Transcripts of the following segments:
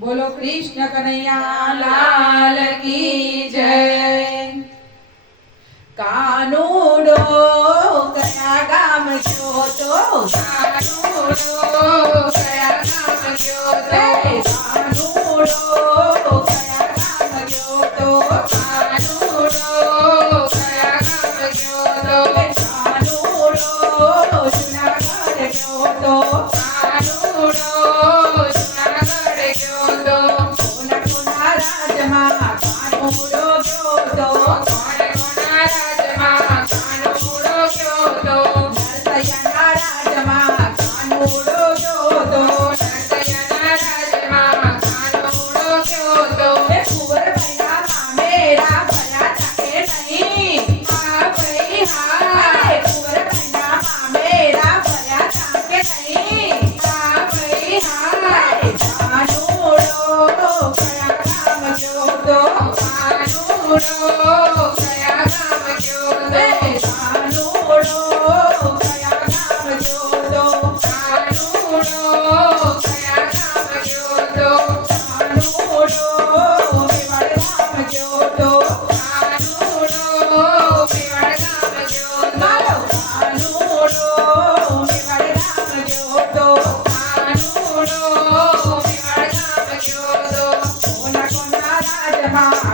બોલો કૃષ્ણ કનૈયા, લાલ કી જય. કાનુડો કયા ગામ ગયો તો? કાનુડો કયા ગામ ગયો તો? કાનુડો કયા 啊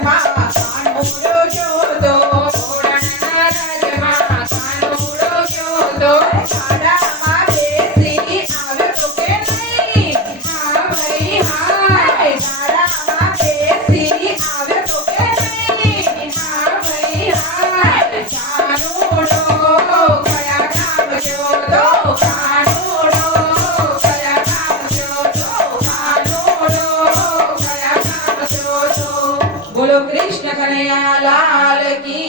hermano. कन्हैया लाल की